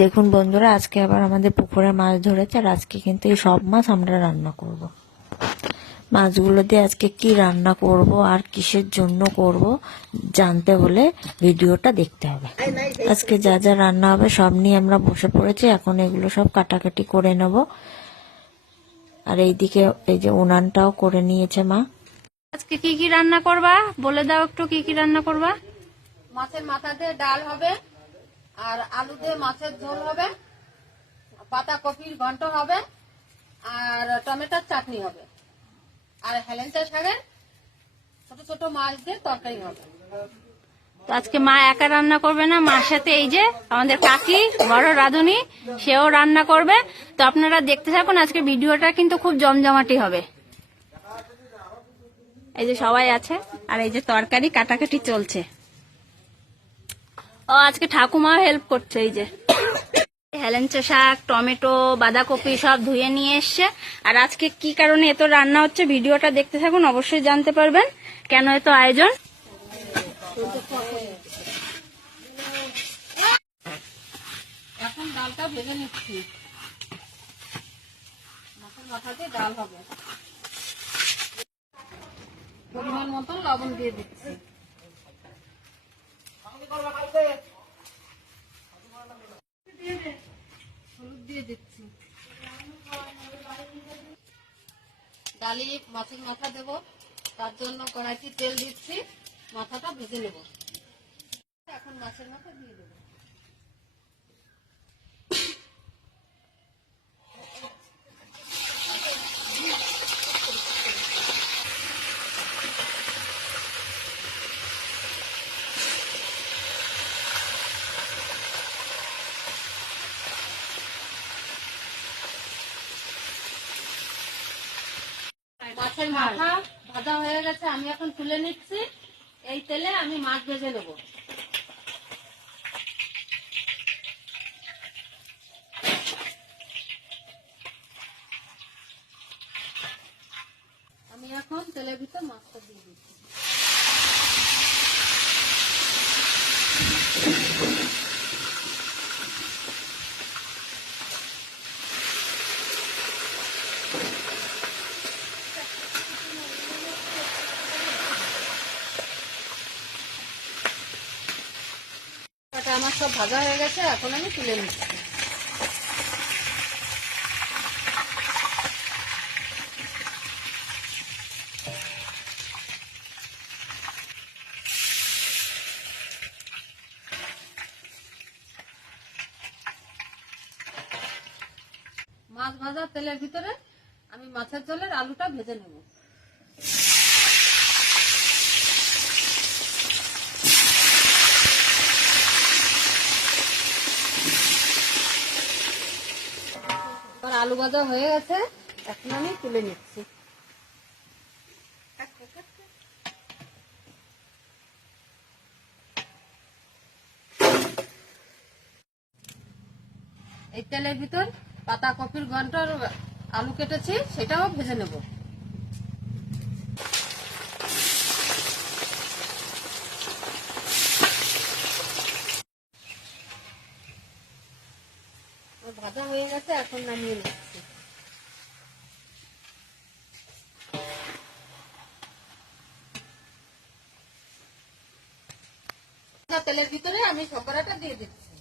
দেখুন বন্ধুরা, আজকে আবার আমাদের পুকুরে মাছ ধরেছে, আর আজকে কিন্তু এই সব মাছ আমরা রান্না করব। মাছগুলো দিয়ে আজকে কি রান্না করব আর কিসের জন্য করব জানতে হলে ভিডিওটা দেখতে হবে। আজকে যা যা রান্না হবে সব নিয়ে আমরা বসে পড়েছি, এখন এগুলো সব কাটাকাটি করে নেব। আর এইদিকে এই যে উনানটাও করে নিয়েছে মা। আজকে কি কি রান্না করবা বলে দাও একটু, কি কি রান্না করবা? মাছের মাথা দিয়ে ডাল হবে, আর আলু দিয়ে মাছের ঝোল হবে, পাতাকপির ঘন্ট হবে, আর টমেটোর চাটনি হবে, আর হেলেঞ্চা শাকের ছোট ছোট মাছ দিয়ে তরকারি হবে। তো আজকে মা একা রান্না করবে না, মার সাথে এই যে আমাদের কাকি বড় রাঁধুনি, সেও রান্না করবে। তো আপনারা দেখতে থাকুন, আজকে ভিডিওটা কিন্তু খুব জমজমাটি হবে। এই যে সবাই আছে, আর এই যে তরকারি কাটাকাটি চলছে। ও আজকে ঠাকুমাও হেল্প করছে। এই যে হেলেঞ্চা শাক, টমেটো, বাঁধাকপি সব ধুয়ে নিয়ে এসছে। আর আজকে কি কারণে এত রান্না হচ্ছে ভিডিওটা দেখতে থাকুন, অবশ্যই জানতে পারবেন কেন এত আয়োজন। এখন ডালটা ভেজে নিচ্ছি। মাছের মাথা দিয়ে ডাল হবে, পরিমাণ মতন লবণ দিয়ে দিচ্ছি। হলুদ দিয়ে দিচ্ছি। ডালি মাছের মাথা দেব, তার জন্য কড়াইতে তেল দিচ্ছি, মাথাটা ভেজে নেব। এখন মাছের মাথা দিয়ে দেবো। মাছের মাথা ভাজা হয়ে গেছে, আমি এখন তুলে নিচ্ছি। এই তেলে আমি মাছ ভেজে নেব। আমি এখন তেলের ভিতর মাছটা দিয়ে দিচ্ছি। আমার সব ভাজা হয়ে গেছে, এখন আমি তুলে নিচ্ছি। মাছ ভাজা তেলের ভিতরে আমি মাছের ঝোলের আলুটা ভেজে নেব। আলু ভাজা হয়ে গেছে, এখন আমি তুলে নিচ্ছি। এই তেলের ভিতর পাতাকপির ঘন্ট আর আলু কেটেছি, সেটাও ভেজে নেব। ভাজা হয়ে গেছে, এখন নামিয়ে নিচ্ছি। তেলের ভিতরে আমি শর্করাটা দিয়ে দিচ্ছি।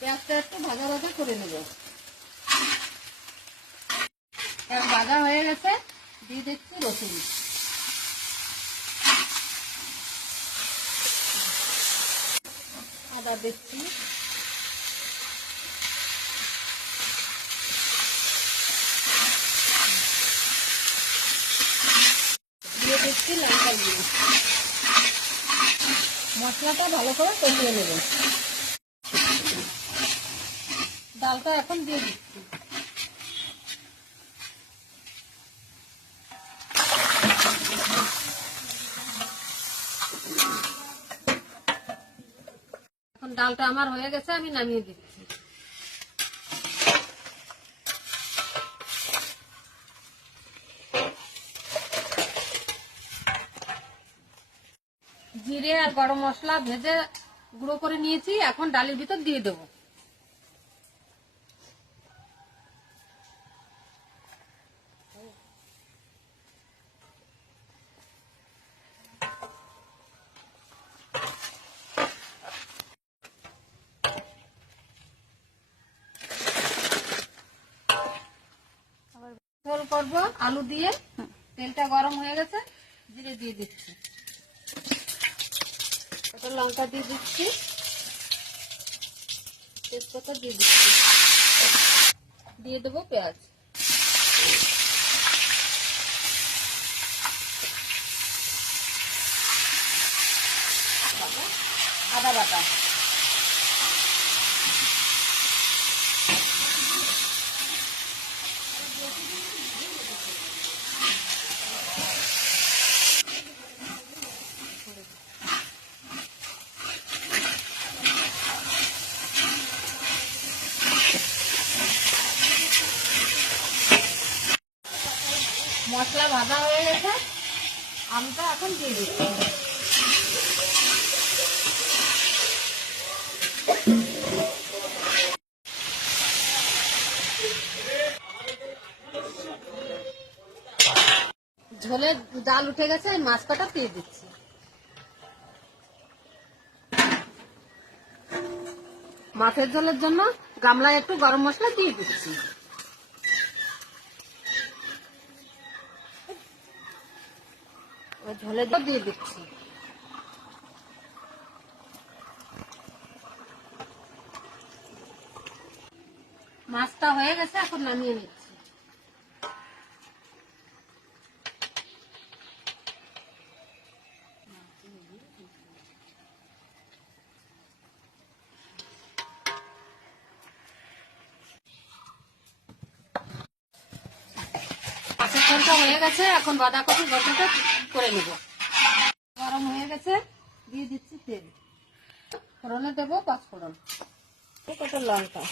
পেঁয়াজটা একটু ভাজা ভাজা করে নেব। ভাজা হয়ে গেছে, দিয়ে দিচ্ছি রসুন। আদা দিচ্ছি, দিয়ে দিচ্ছি লঙ্কা গুঁড়ো। মশলাটা ভালো করে কষিয়ে নেব। ডালটা এখন দিয়ে দিচ্ছি। এখন ডালটা আমার হয়ে গেছে, আমি নামিয়ে দিচ্ছি। জিরে আর গরম মশলা ভেজে গুঁড়ো করে নিয়েছি, এখন ডালের ভিতর দিয়ে দেবো। ঝোল করবো আলু দিয়ে। তেলটা গরম হয়ে গেছে, জিরে দিয়ে দিচ্ছি, একটা লঙ্কা দিয়ে দিচ্ছি, তেজপাতা দিয়ে দিচ্ছি, দিয়ে দেবো পেঁয়াজ, আদা বাটা, মশলা ভাজা হয়ে গেছে, আমটা এখন দিয়ে দিচ্ছি। ঝোলে জাল উঠে গেছে, মাছ কাটা দিয়ে দিচ্ছি। মাছের ঝোলের জন্য গামলায় একটু গরম মশলা দিয়ে দিচ্ছি। ঝোলে দিয়ে দিচ্ছি। মাছটা হয়ে গেছে, এখন নামিয়ে নিচ্ছি। মাছের ঝোলটা হয়ে গেছে, এখন বাঁধাকপি গঠনটা করে নেব। গরম হয়ে গেছে, দিয়ে দিচ্ছি তেল, ফোড়নে দেবো 5 ফোড়ন, কটা লঙ্কা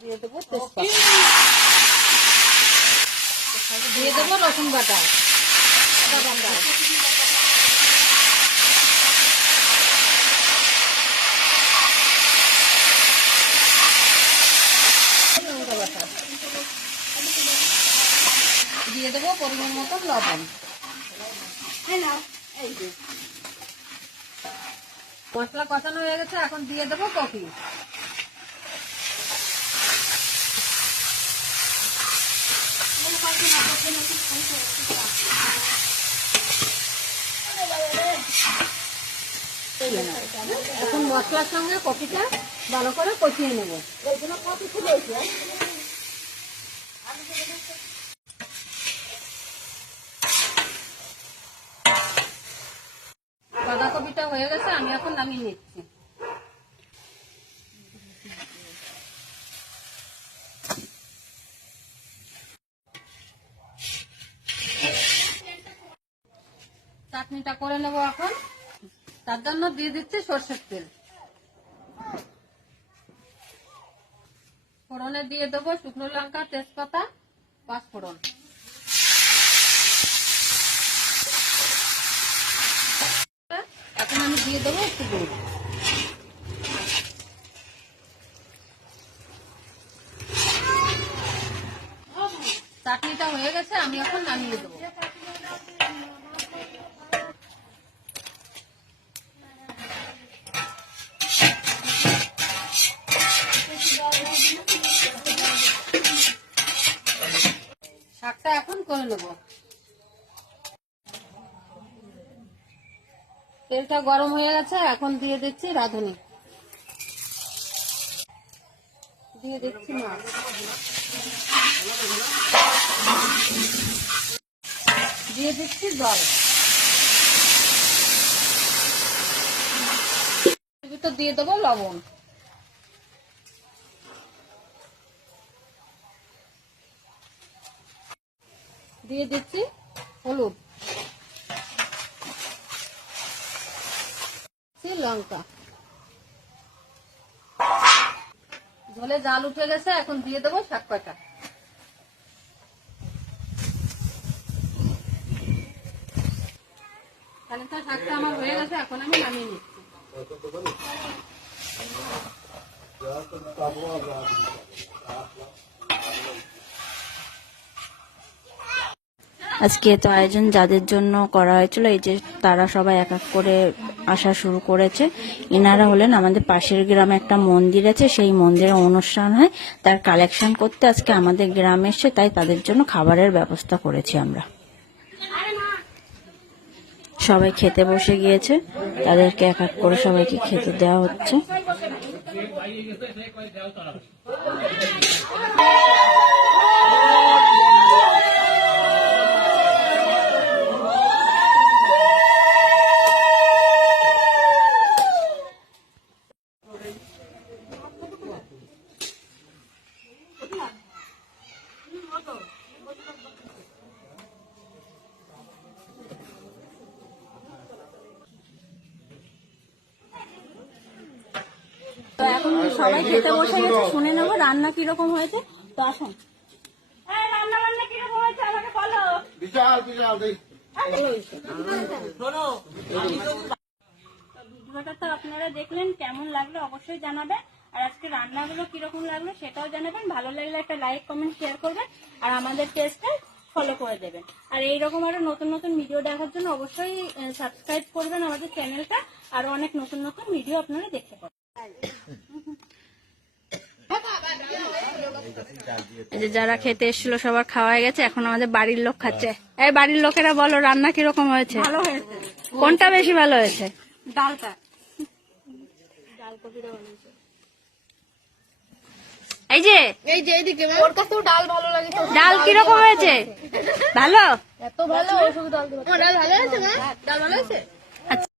দিয়ে দেবো, তেজপাতা দিয়ে দেবো, রসুন বাটা, আদা বাটা, লঙ্কা বাটা দিয়ে দেবো, পরিমাণ মতো লবণ। মশলা কষানো হয়ে গেছে, এখন দিয়ে দেবো কফি। এখন মশলার সঙ্গে কফিটা ভালো করে কষিয়ে নেব। বাঁধাকপিটা হয়ে গেছে, আমি এখন নামিয়ে নিচ্ছি। চাটনিটা করে নেব এখন, তার জন্য দিয়ে দিচ্ছি সরষের তেল। ফোড়নে দিয়ে দেবো শুকনো লঙ্কা, তেজপাতা, 5 ফোড়ন। এখন আমি দিয়ে দেবো একটু দুধ। চাটনিটা হয়ে গেছে, আমি এখন নামিয়ে দেবো। শাকটা এখন করে নেব। তেলটা গরম হয়ে গেছে, এখন দিয়ে দিচ্ছি রাঁধুনি, দিয়ে দিচ্ছি মাছ, দিয়ে দিচ্ছি জল, ভিতর দিয়ে দেবো লবণ, দিয়ে দিচ্ছি হলুদ, লঙ্কা। ঝোলে জাল উঠে গেছে, এখন দিয়ে দেবো শাক পাতা। হেলেঞ্চা শাকটা আমার হয়ে গেছে, এখন আমি নামিয়ে নিচ্ছি। আজকে তো আয়োজন যাদের জন্য করা হয়েছিল, এই যে তারা সবাই এক এক করে আসা শুরু করেছে। ইনারা হলেন আমাদের পাশের গ্রামে একটা মন্দির আছে, সেই মন্দিরে অনুষ্ঠান হয়, তার কালেকশন করতে আজকে আমাদের গ্রামে এসে, তাই তাদের জন্য খাবারের ব্যবস্থা করেছি আমরা। সবাই খেতে বসে গিয়েছে, তাদেরকে এক এক করে সবাইকে খেতে দেওয়া হচ্ছে। তো এখন সবাই খেতে বসে গেছে, শুনে নেবো রান্না কিরকম হয়েছে। তো আসুন, রান্না বান্না কিরকম হয়েছে আমাকে বলো। ভিডিওটা তো আপনারা দেখলেন, কেমন লাগলো অবশ্যই জানাবেন। আর আজকে রান্নাগুলো কিরকম লাগলো সেটাও জানাবেন। ভালো লাগলে একটা লাইক, কমেন্ট, শেয়ার করবেন আর আমাদের পেজটা ফলো করে দেবেন। আর এইরকম আরো নতুন নতুন ভিডিও দেখার জন্য অবশ্যই সাবস্ক্রাইব করবেন আমাদের চ্যানেলটা। আরো অনেক নতুন নতুন ভিডিও আপনারা দেখতে পাবেন। এই যে যারা খেতে এসেছিল সবার খাওয়া হয়ে গেছে, এখন আমাদের বাড়ির লোক খাচ্ছে। এই বাড়ির লোকেরা বলো রান্না কিরকম হয়েছে? ভালো হয়েছে। কোনটা বেশি ভালো হয়েছে? ডালটা। এই যে এইদিকে ওর কাছেও ডাল ভালো লাগে। ডাল কিরকম হয়েছে? ভালো। এত ভালো, শুধু ডাল দিবা। ডাল ভালো হয়েছে না? ডাল ভালো হয়েছে।